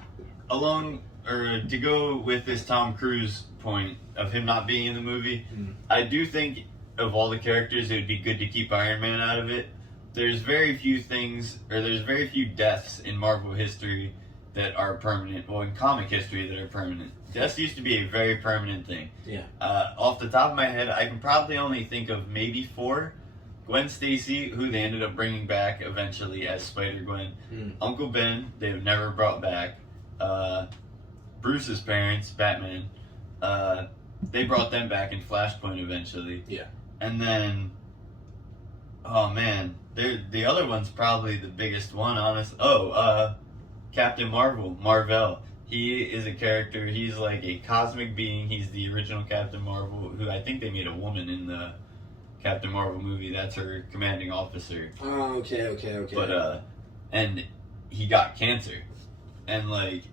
to go with this Tom Cruise point of him not being in the movie, I do think of all the characters, it would be good to keep Iron Man out of it. There's very few deaths in Marvel history that are permanent, well, in comic history that are permanent. Deaths used to be a very permanent thing. Yeah. Off the top of my head, I can probably only think of maybe 4. Gwen Stacy, who they ended up bringing back eventually as Spider-Gwen. Uncle Ben, they've never brought back. Bruce's parents, Batman, they brought them back in Flashpoint eventually. Yeah. And then, oh man, the other one's probably the biggest one, honest. Captain Marvel. He is a character, he's like a cosmic being. He's the original Captain Marvel, who I think they made a woman in the Captain Marvel movie. That's her commanding officer. Oh, okay. But, and he got cancer. And like,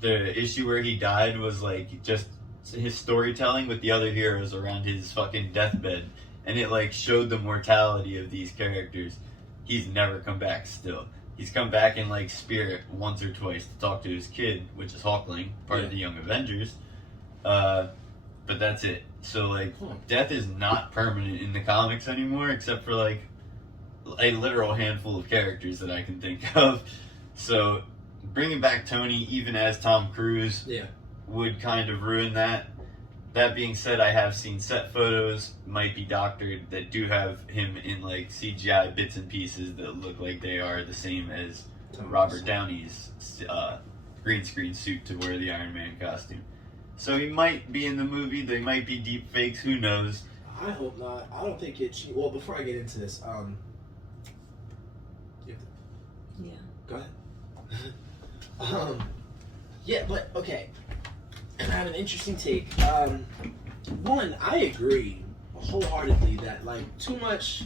the issue where he died was like just his storytelling with the other heroes around his fucking deathbed, and it like showed the mortality of these characters. He's never come back still. He's come back in like spirit once or twice to talk to his kid, which is Hawkling, part of the Young Avengers. But that's it. So like death is not permanent in the comics anymore, except for like a literal handful of characters that I can think of. So bringing back Tony, even as Tom Cruise, would kind of ruin that. That being said, I have seen set photos, might be doctored, that do have him in like CGI bits and pieces that look like they are the same as Robert Downey's green screen suit to wear the Iron Man costume. So he might be in the movie. They might be deep fakes. Who knows? I hope not. I don't think it's... Well, before I get into this, go ahead. Yeah, but okay. And I have an interesting take. One, I agree wholeheartedly that like too much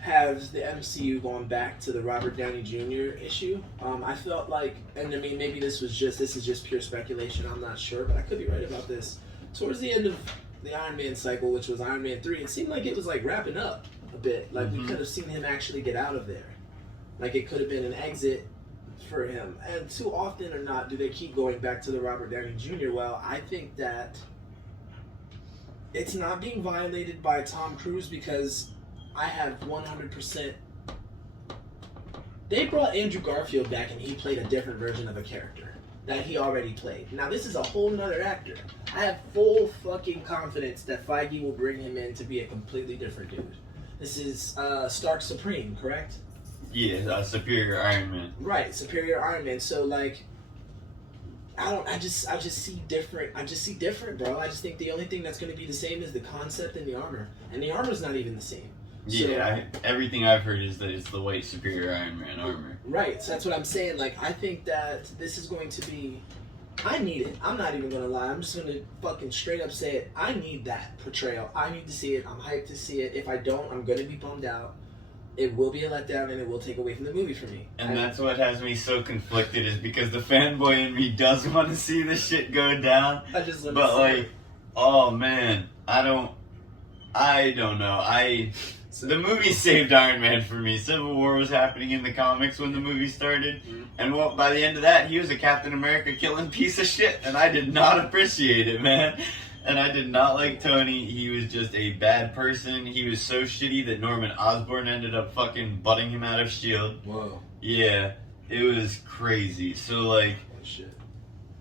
has the MCU gone back to the Robert Downey Jr. issue. I felt like, and I mean maybe this is just pure speculation. I'm not sure, but I could be right about this. Towards the end of the Iron Man cycle, which was Iron Man 3, it seemed like it was like wrapping up a bit. Like we could have seen him actually get out of there. Like it could have been an exit for him. And too often or not do they keep going back to the Robert Downey Jr. Well, I think that it's not being violated by Tom Cruise because I have 100%. They brought Andrew Garfield back and he played a different version of a character that he already played. Now this is a whole nother actor. I have full fucking confidence that Feige will bring him in to be a completely different dude. This is Stark Supreme, correct? Yeah, Superior Iron Man. Right, Superior Iron Man. So like, I just see different. I just see different, bro. I just think the only thing that's going to be the same is the concept and the armor, and the armor's not even the same. Yeah, everything I've heard is that it's the white Superior Iron Man armor. Right, so that's what I'm saying. Like, I think that this is going to be. I need it. I'm not even gonna lie. I'm just gonna fucking straight up say it. I need that portrayal. I need to see it. I'm hyped to see it. If I don't, I'm gonna be bummed out. It will be a letdown and it will take away from the movie for me. And that's what has me so conflicted is because the fanboy in me does want to see this shit go down. I just want but to see like, it. oh man, I don't know. The movie saved Iron Man for me. Civil War was happening in the comics when the movie started. And by the end of that, he was a Captain America killing piece of shit. And I did not appreciate it, man. And I did not like Tony. He was just a bad person. He was so shitty that Norman Osborn ended up fucking butting him out of S.H.I.E.L.D. Whoa. Yeah. It was crazy. So like, Oh, shit.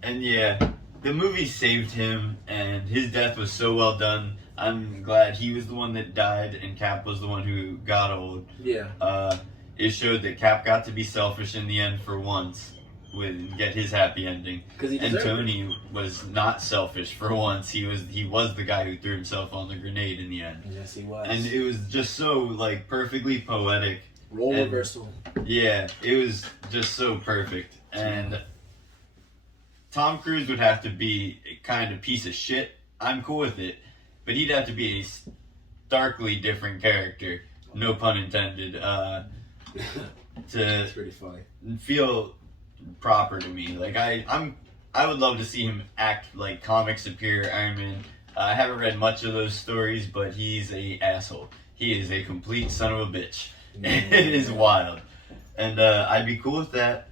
and yeah, the movie saved him, and his death was so well done. I'm glad he was the one that died, and Cap was the one who got old. Yeah. It showed that Cap got to be selfish in the end for once, with get his happy ending. Because he And deserved Tony was not selfish for once. He was the guy who threw himself on the grenade in the end. it. Yes, he was. And it was just so like perfectly poetic. Role and- reversal. Yeah, it was just so perfect. And Tom Cruise would have to be a kind of piece of shit. I'm cool with it, but he'd have to be a starkly different character. No pun intended. That's To pretty funny. feel proper to me. Like I would love to see him act like comic superior Iron Man. I haven't read much of those stories, but he's a asshole. He is a complete son of a bitch. It is wild, and I'd be cool with that.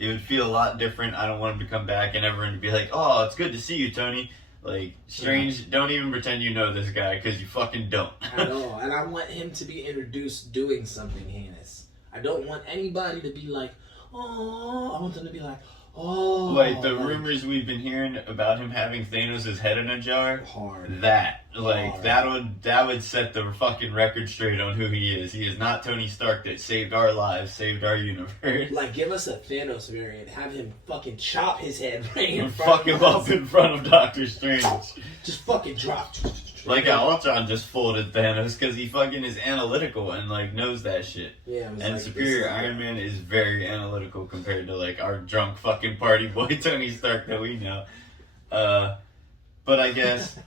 It would feel a lot different. I don't want him to come back and everyone to be like, "Oh, it's good to see you, Tony." Like, Strange, don't even pretend you know this guy because you fucking don't. I know, and I want him to be introduced doing something heinous. I don't want anybody to be like, oh. I want them to be like, oh. Like the rumors we've been hearing about him having Thanos' head in a jar. Hard. That would set the fucking record straight on who he is. He is not Tony Stark that saved our lives, saved our universe. Like, give us a Thanos variant. Have him fucking chop his head right in And front fuck of him us. up in front of Doctor Strange. Just fucking drop. Like how Ultron just folded Thanos because he fucking is analytical and like knows that shit. Yeah, it was And like, Superior this is Iron Man is very analytical compared to like our drunk fucking party boy Tony Stark that we know. But I guess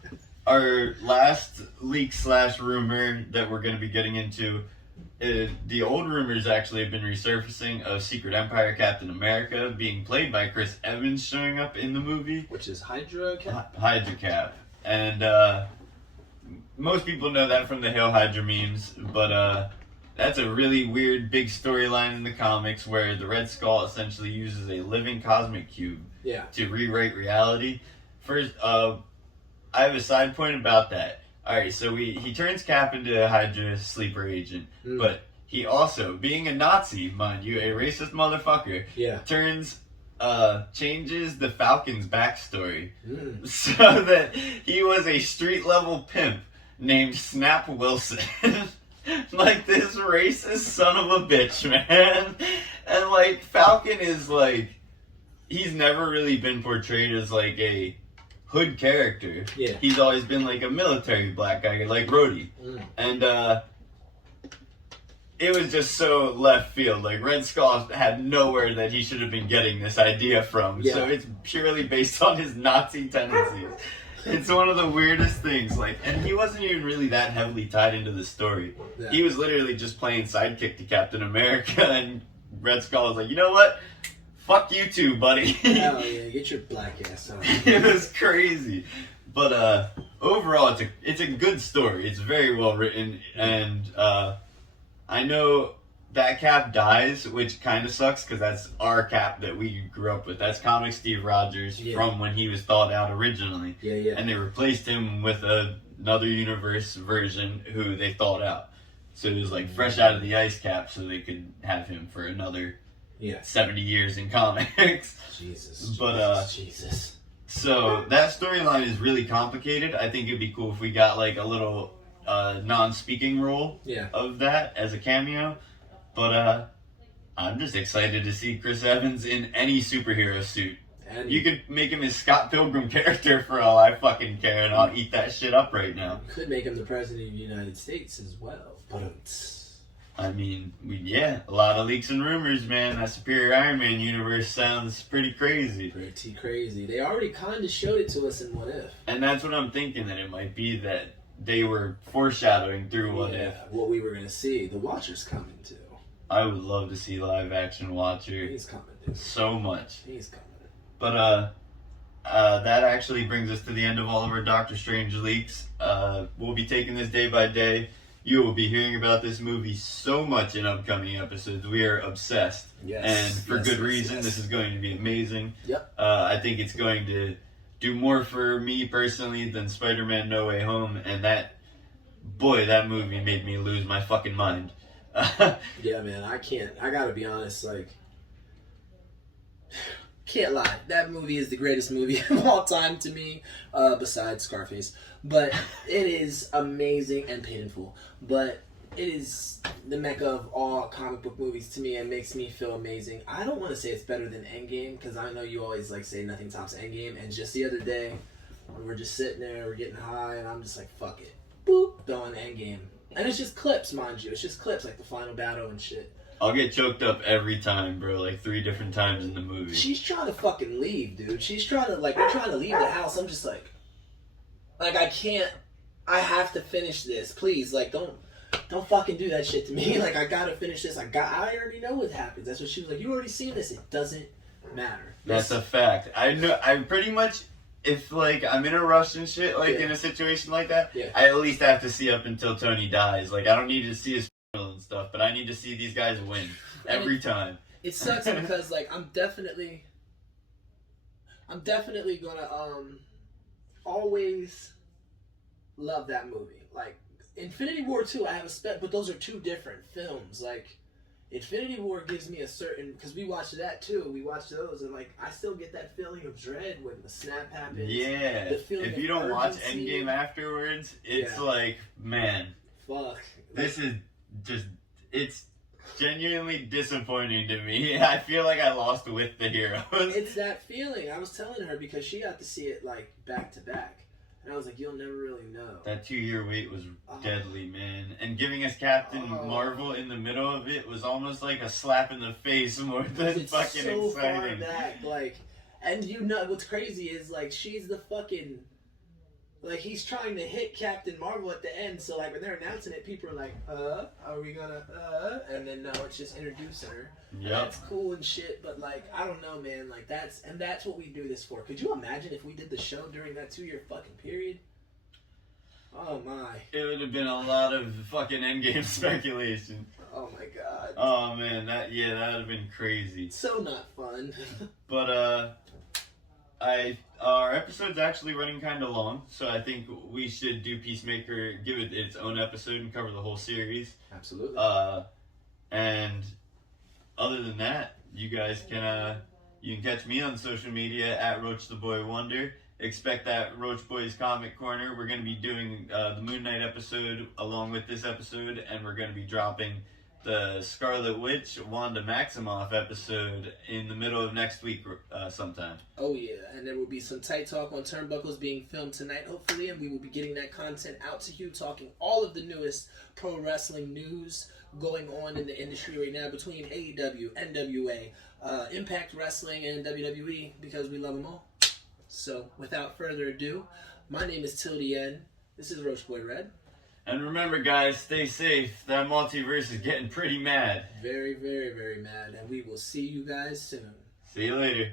our last leak / rumor that we're going to be getting into, the old rumors actually have been resurfacing of Secret Empire Captain America being played by Chris Evans showing up in the movie. Which is Hydra Cap? Hydra Cap. And most people know that from the Hail Hydra memes, but that's a really weird big storyline in the comics where the Red Skull essentially uses a living cosmic cube Yeah. to rewrite reality. First, I have a side point about that. Alright, so he turns Cap into a Hydra sleeper agent, but he also, being a Nazi, mind you, a racist motherfucker, Yeah. changes the Falcon's backstory so that he was a street level pimp named Snap Wilson. Like this racist son of a bitch, man. And like Falcon is like, he's never really been portrayed as like a hood character. Yeah. He's always been like a military black guy, like Rhodey. And it was just so left field. Like Red Skull had nowhere that he should have been getting this idea from. Yeah. So it's purely based on his Nazi tendencies. It's one of the weirdest things. Like, and he wasn't even really that heavily tied into the story. Yeah. He was literally just playing sidekick to Captain America, and Red Skull was like, you know what? Fuck you too, buddy. Hell yeah, get your black ass out. It was crazy. But overall, it's a good story. It's very well written, and I know that Cap dies, which kind of sucks because that's our Cap that we grew up with. That's comic Steve Rogers from when he was thought out originally. Yeah. And they replaced him with another universe version who they thought out. So it was like fresh out of the ice cap, so they could have him for another 70 years in comics. Jesus. So that storyline is really complicated. I think it'd be cool if we got like a little non-speaking role of that as a cameo. But I'm just excited to see Chris Evans in any superhero suit. And you could make him his Scott Pilgrim character for all I fucking care, and I'll eat that shit up right now. You could make him the president of the United States as well. I mean, a lot of leaks and rumors, man. That Superior Iron Man universe sounds pretty crazy. Pretty crazy. They already kind of showed it to us in What If. And that's what I'm thinking, that it might be that they were foreshadowing through What If. What we were going to see. The Watcher's coming too. I would love to see live action Watcher. He's coming, dude. So much. He's coming. But that actually brings us to the end of all of our Doctor Strange leaks. We'll be taking this day by day. You will be hearing about this movie so much in upcoming episodes. We are obsessed. Yes. And for good reason. This is going to be amazing. Yep. I think it's going to do more for me personally than Spider-Man No Way Home. And that movie made me lose my fucking mind. Yeah, man. I gotta be honest. Like, Can't lie, that movie is the greatest movie of all time to me, besides Scarface. But it is amazing and painful. But it is the mecca of all comic book movies to me and makes me feel amazing. I don't want to say it's better than Endgame, because I know you always like say nothing tops Endgame. And just the other day, when we're just sitting there, we're getting high, and I'm just like, fuck it. Boop, throwing Endgame. And it's just clips, mind you. It's just clips, like the final battle and shit. I'll get choked up every time, bro. Like 3 different times in the movie. She's trying to fucking leave, dude. She's trying to, like, we're trying to leave the house. I'm just like, I can't. I have to finish this, please. Like, don't fucking do that shit to me. Like, I gotta finish this. I already know what happens. That's what she was like. You already seen this. It doesn't matter. That's a fact. I know. I pretty much, if like I'm in a rush and shit, like in a situation like that, I at least have to see up until Tony dies. Like, I don't need to see his and stuff, but I need to see these guys win every time. It sucks because like I'm definitely gonna always love that movie. Like Infinity War 2, I have a spec, but those are 2 different films. Like Infinity War gives me a certain, because we watched that too. We watched those, and like I still get that feeling of dread when the snap happens. Yeah. The feeling if you don't watch Endgame afterwards, it's like, man, fuck. This is just, it's genuinely disappointing to me. I feel like I lost with the heroes. It's that feeling. I was telling her because she got to see it like back to back. And I was like, you'll never really know. That 2-year wait was deadly, man. And giving us Captain Marvel in the middle of it was almost like a slap in the face more than fucking so exciting. Far back, like, and you know what's crazy is like she's the fucking, like he's trying to hit Captain Marvel at the end. So like when they're announcing it, people are like, are we gonna, and then no, it's just introducing her. Yeah, that's cool and shit. But like, I don't know, man. Like that's what we do this for. Could you imagine if we did the show during that 2-year fucking period? Oh my! It would have been a lot of fucking Endgame speculation. Oh my god! Oh man, that would have been crazy. So not fun. But our episode's actually running kind of long, so I think we should do Peacemaker, give it its own episode, and cover the whole series. Absolutely. And other than that, you guys can you can catch me on social media at Roach the Boy Wonder. Expect that Roach Boys Comic Corner. We're going to be doing the Moon Knight episode along with this episode, and we're going to be dropping the Scarlet Witch Wanda Maximoff episode in the middle of next week sometime. Oh yeah, and there will be some tight talk on Turnbuckles being filmed tonight, hopefully, and we will be getting that content out to you, talking all of the newest pro wrestling news going on in the industry right now between AEW, NWA, Impact Wrestling, and WWE, because we love them all. So, without further ado, my name is Tildy N. This is Roach Boy Red. And remember, guys, stay safe. That multiverse is getting pretty mad. Very, very, very mad. And we will see you guys soon. See you later.